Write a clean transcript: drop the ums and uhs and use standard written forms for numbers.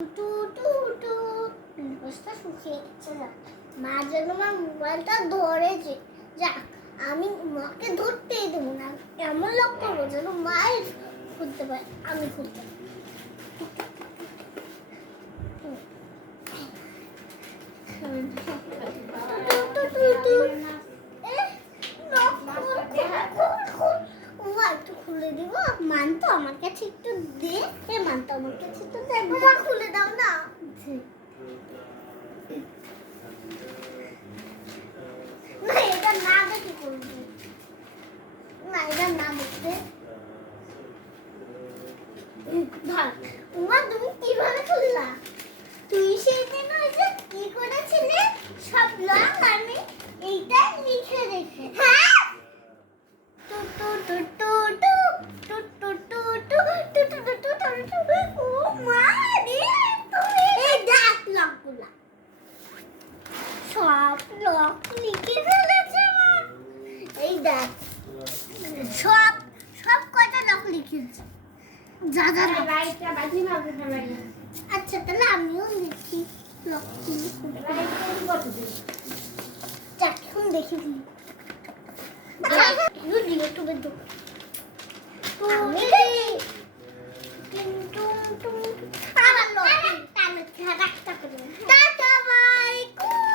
Two টু two বসটা শুকিয়ে গেছে না, মা যেন আমার মোবাইলটা ধরেছে। যাক, আমি মাকে ধরতেই দেবো না, এমন লক করবো যেন মাই খুলতে পারে, আমি খুলতে পারি। খুলে দিব। মানতো আমার কাছে একটু দে, মানতো আমার কাছে একটু দে, মা খুলে দাও না। না এটা না দেখে করবো, না এটা না দেখতে ধর। উমা তুমি কিভাবে খুললা? তুই সেদিন ওই যে কি করেছিলে, সব লং আমি এইটা লিখে রেখে। হ্যাঁ টু টু টু টু টু টু টু টু টু টু টু টু টু টু টু। ও মা রে, তুমি এই দেখ লকগুলা, সব লক লিখে ফেলেছে মা। এই দেখ সব সব কয়টা লক লিখেছে। যা যা লাইটটা বাজি না ফেলাই। আচ্ছা তাহলে আমিও লিখি লক লাইটটা কত দিন? এখন দেখি দিই। ইউটিউবে ঢুক